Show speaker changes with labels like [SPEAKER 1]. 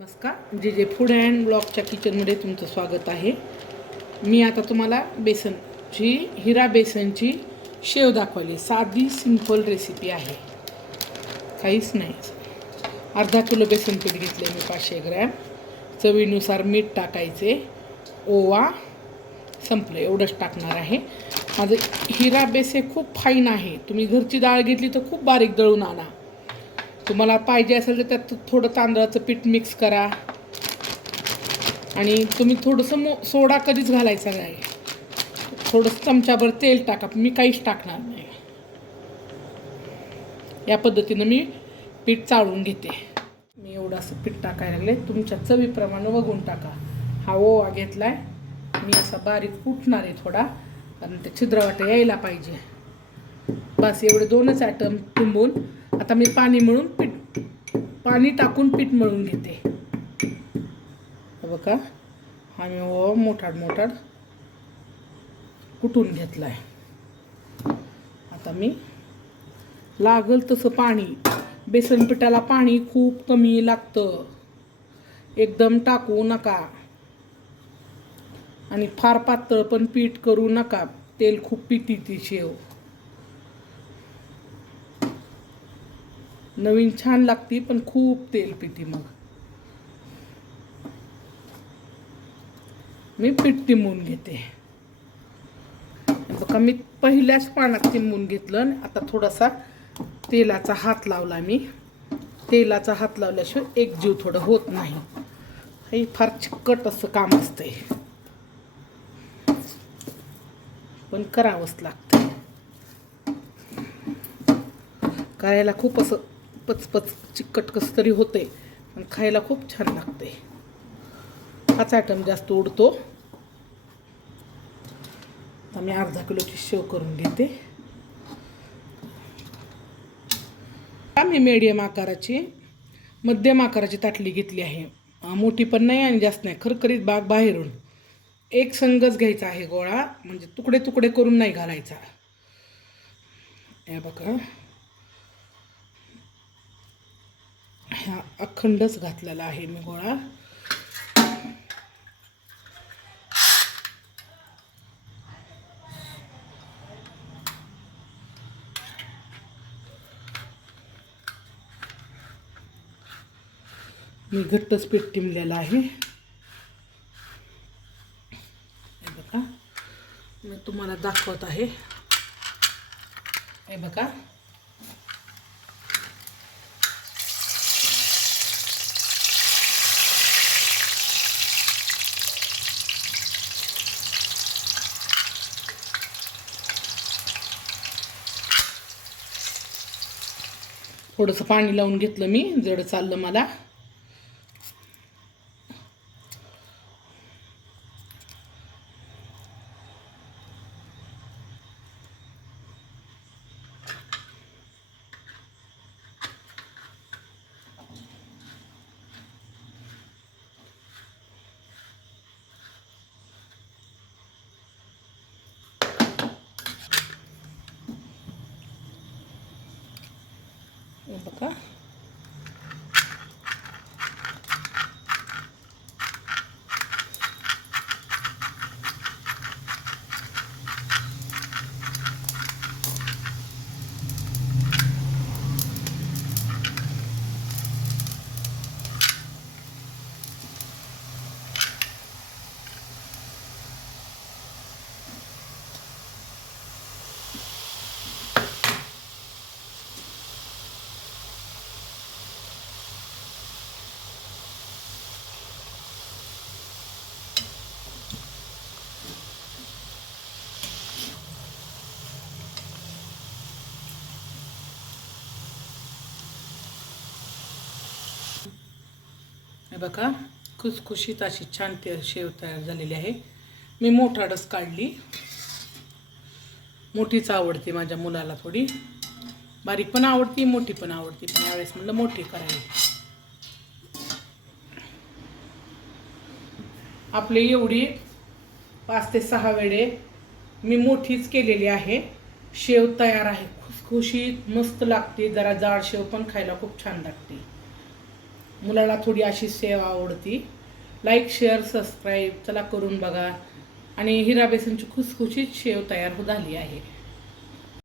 [SPEAKER 1] नमस्कार. जे जे फूड अँड ब्लॉकच्या किचनमध्ये तुमचं स्वागत आहे. मी आता तुम्हाला बेसनची हिरा बेसनची शेव दाखवली. साधी सिंपल रेसिपी आहे. काहीच नाही. अर्धा किलो बेसन पीठ घेतले मी पाचशे ग्रॅम. चवीनुसार मीठ टाकायचे. ओवा संपलं. एवढंच टाकणार आहे. माझं हिरा बेस हे खूप फाईन आहे. तुम्ही घरची डाळ घेतली तर खूप बारीक दळून आणा. तुम्हाला पाहिजे असेल तर त्यात थोडं तांदळाचं पीठ मिक्स करा. आणि तुम्ही थोडंसं मो सोडा कधीच घालायचा नाही. थोडंसं चमच्याभर तेल टाका मी काहीच टाकणार नाही. या पद्धतीनं मी पीठ चाळून घेते. मी एवढं असं पीठ टाकायला लागले. तुमच्या चवीप्रमाणे वगून टाका. हा ओवा घेतला आहे मी असा बारीक कुटणार आहे थोडा. कारण ते छिद्रवाटे यायला पाहिजे. बस एवढे दोनच ॲटम तुंबून आता मी पाणी मळून पीठ पाणी टाकून पीठ मळून घेते. बघा हा मी ओवा मोठाड मोठाड कुटून घेतला आहे आता मी लागल तसं पाणी. बेसन पिठाला पाणी खूप कमी लागतं. एकदम टाकू नका. आणि फार पातळ पण पीठ करू नका. तेल खूप पिती ती शेव. नवीन छान लागती पण खूप तेल पिती मग. मी पीठ तिंबून घेते. बघा मी पहिल्याच पाण्यात तिंबून घेतलं आणि आता थोडासा तेलाचा हात लावला मी. तेलाचा हात लावल्याशिवाय एक जीव थोडं होत नाही. हे फार चिकट असं काम असतंय. पण करावंच लागतं करायला खूप असं पचपच चिकट कसं तरी होते पण खायला खूप छान लागते. हाच आयटम जास्त उडतो. आता मी अर्धा किलोची शेव करून घेते. मी मीडियम आकाराची मध्यम आकाराची ताटली घेतली आहे. मोठी पण नाही आणि जास्त नाही खरखरीत बाग बाहेरून. एक संघच घ्यायचा आहे गोळा म्हणजे तुकडे तुकडे करून नाही घालायचा. या बघा. ह्या अखंडच घातलेला आहे मी गोळा. मी घट्टच पीठ टिमलेलं आहे. बघा. मी तुम्हाला दाखवत आहे. हे बघा. थोडंसं पाणी लावून घेतलं मी जड चाललं मला. हे बघा हे बघा खुसखुशीत अशी छान ते शेव तयार झालेली आहे. मी मोठाडच काढली. मोठीच आवडते माझ्या मुलाला थोडी. बारीक पण आवडती मोठी पण आवडती पण यावेळेस म्हणलं मोठी करावी. आपली एवढी पाच ते सहा वेळे मी मोठीच केलेली आहे. शेव तयार आहे. खुसखुशीत मस्त लागते. जरा जाड शेव पण खायला खूप छान लागते. मुलाला थोडी अशी सेवा आवडती. लाईक शेअर सबस्क्राईब चला करून बघा. आणि हिरा बेसनची खुसखुशीत शेव तयार झाली आहे.